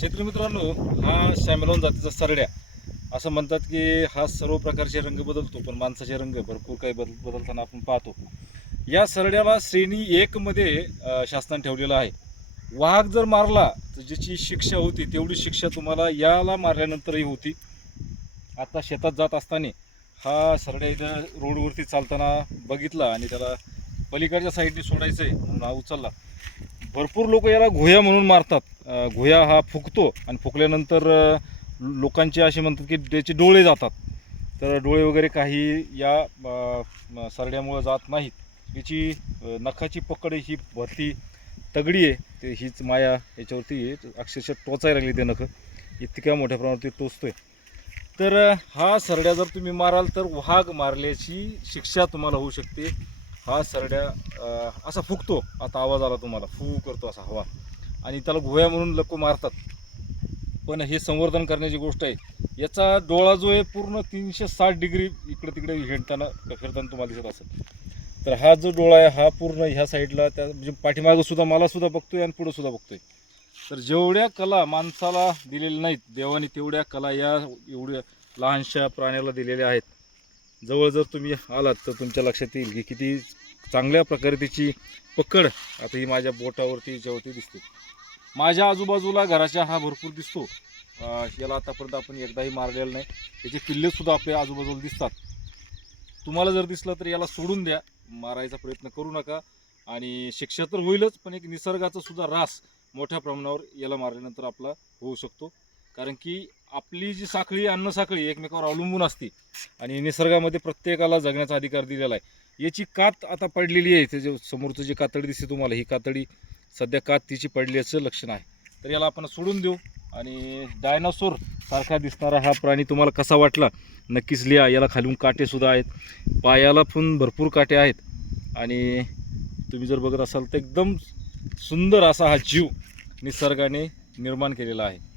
शेतकरी मित्रांनो हा सॅमेलॉन जातीचा सरड्या. असं म्हणतात की हा सर्व प्रकारचे रंग बदलतो पण माणसाचे रंग भरपूर काही बदल बदलताना आपण पाहतो. या सरड्याला श्रेणी एकमध्ये शासनाने ठेवलेलं आहे. वाघ जर मारला तर ज्याची शिक्षा होती तेवढी शिक्षा तुम्हाला याला मारल्यानंतरही होती. आता शेतात जात असताना हा सरड्या इथं रोडवरती चालताना बघितला आणि त्याला पलीकडच्या साईडने सोडायचं आहे म्हणून हा उचलला. भरपूर लोक याला घुया म्हणून मारतात. घुया हा फुकतो आणि फुकल्यानंतर लोकांचे असे म्हणतात की त्याचे डोळे जातात. तर डोळे वगैरे काही या सरड्यामुळं जात नाहीत. याची नखाची पकड ही भरती तगडी आहे. ते हीच माया याच्यावरती अक्षरशः टोचायला लागली ते नखं. इतक्या मोठ्या प्रमाणात टोचतोय. तर हा सरड्या जर तुम्ही माराल तर वाघ मारल्याची शिक्षा तुम्हाला होऊ शकते. हा सरड्या असा फुकतो आता आवाज आला तुम्हाला. फू करतो असा हवा. आणि त्याला गोव्या म्हणून लोक मारतात. पण हे संवर्धन करण्याची गोष्ट आहे. याचा डोळा जो आहे पूर्ण तीनशे साठ डिग्री इकडे तिकडे हिंडताना फिरताना तुम्हाला दिसत असेल. तर हा जो डोळा आहे हा पूर्ण ह्या साईडला त्या म्हणजे पाठीमागं सुद्धा मला सुद्धा बघतोय आणि पुढंसुद्धा सुद्धा बघतोय. तर जेवढ्या कला माणसाला दिलेल्या नाहीत देवाने तेवढ्या कला या एवढ्या लहानशा प्राण्याला दिलेल्या आहेत. जवळ जर तुम्ही आलात तर तुमच्या लक्षात येईल की किती चांगल्या प्रकारे त्याची पकड आता ही माझ्या बोटावरती याच्यावरती दिसते. माझ्या आजूबाजूला घराच्या हा भरपूर दिसतो. याला आतापर्यंत आपण एकदाही मारलेला नाही. त्याचे किल्लेसुद्धा आपल्या आजूबाजूला दिसतात. तुम्हाला जर दिसलं तर याला सोडून द्या. मारायचा प्रयत्न करू नका. आणि शिक्षा तर होईलच पण एक निसर्गाचा सुद्धा रास मोठ्या प्रमाणावर याला मारल्यानंतर आपला होऊ शकतो. कारण की आपली जी साखळी अन्न साखळी एकमेकावर अवलंबून असते आणि निसर्गामध्ये प्रत्येकाला जगण्याचा अधिकार दिलेला आहे. याची कात आता पडलेली आहे. त्याच्या समोरचं जी कातडी दिसते तुम्हाला ही कातडी सध्या कात तिची पडल्याचं लक्षण आहे. तर याला आपण सोडून देऊ आणि डायनासोर सारखा दिसणारा हा प्राणी तुम्हाला कसा वाटला? नक्कीच लिहा. याला खालून काटेसुद्धा आहेत. पायाला पण भरपूर काटे आहेत. आणि तुम्ही जर बघत असाल तर एकदम सुंदर असा हा जीव निसर्गाने निर्माण केलेला आहे.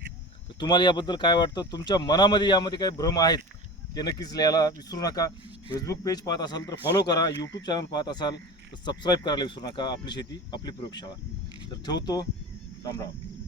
तर तुम्हाला याबद्दल काय वाटतं? तुमच्या मनामध्ये यामध्ये काही भ्रम आहेत? ते नक्कीच लिहायला विसरू नका. फेसबुक पेज पाहत असाल तर फॉलो करा. यूट्यूब चॅनल पाहत असाल तर सबस्क्राईब करायला विसरू नका. आपली शेती आपली प्रयोगशाळा. तर ठेवतो. राम राम.